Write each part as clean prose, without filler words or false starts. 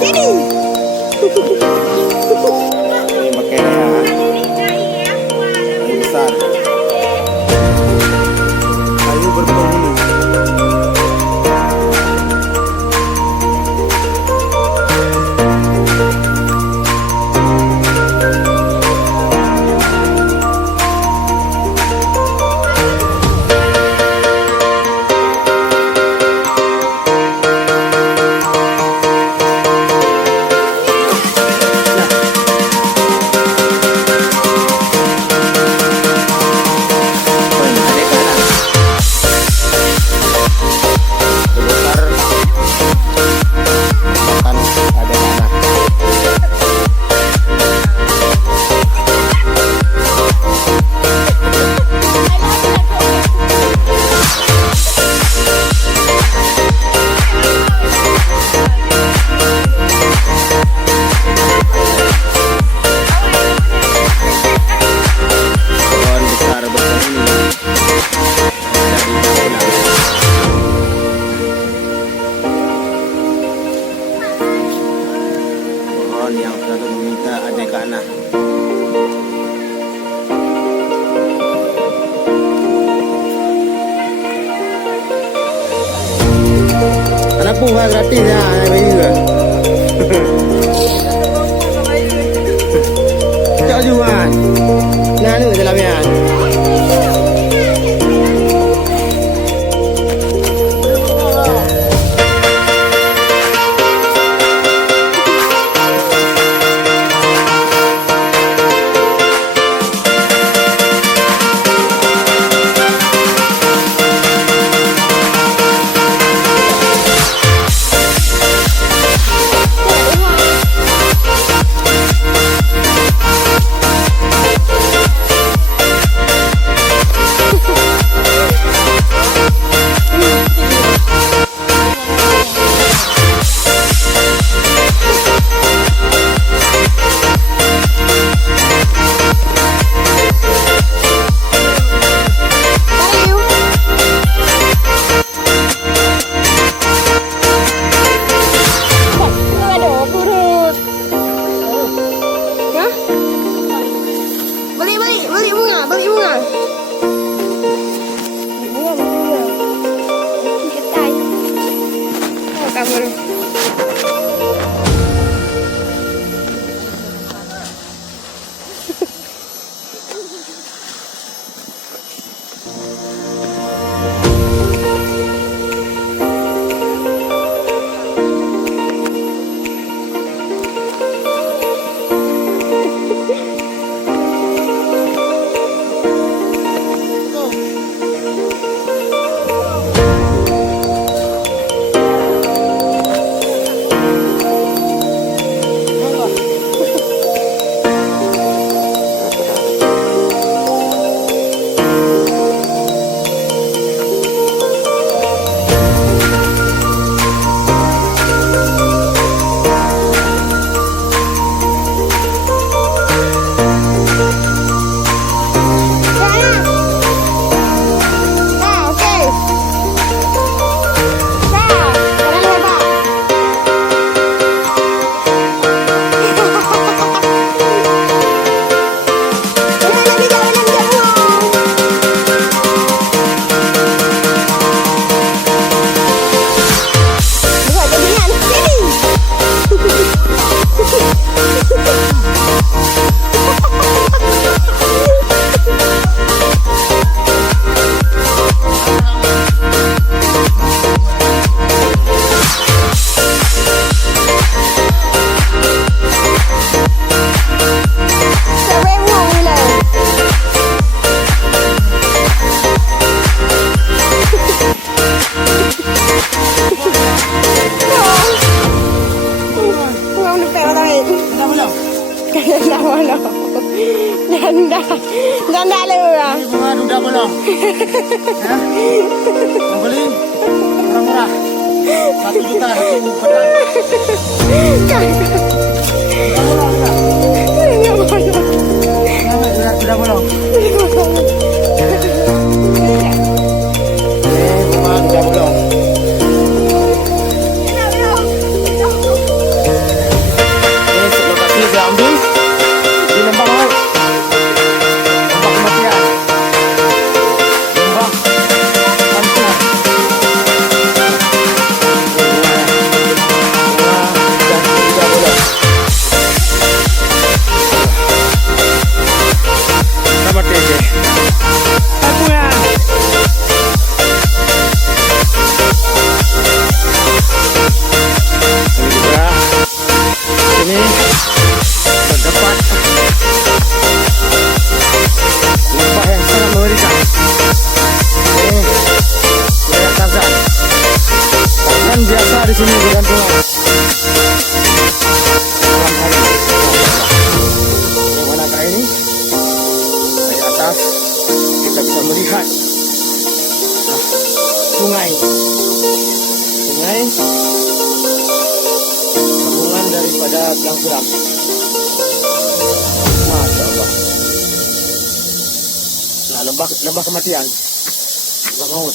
Sini. Pakai ya. Besar. Kayu berpenghuni. Anak pun nggak gratis ya, bayi juga. Cak jual. Yang ni dalam yang. Beli bunga. Oh, kamu. Janda lura. Ini bunga duda belum? Ya? Mau beli? Murah-murah. 1 juta. Duda belum? Bunga duda belum? sungai. Sungai sambungan daripada Belang Suram. Ah, ya Allah. Nah, lembah kematian. Lembah maut.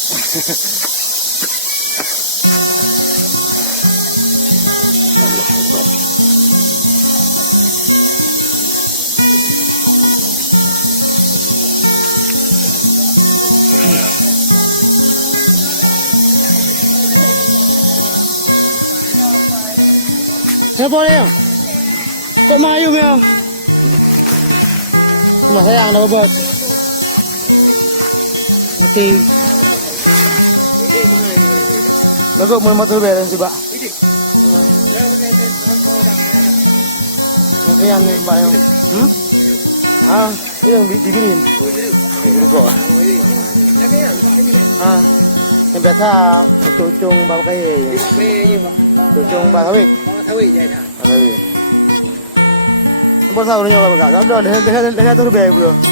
Apa ya? Kok mayung ya? Kalau sayang dah bos. Lagu memang tu dah juga. Yang ni mana? Ah, yang biji ni. Yang biasa tutung bau kai. Tutung bau kai. Bos tahu ni apa? Dah tu beg.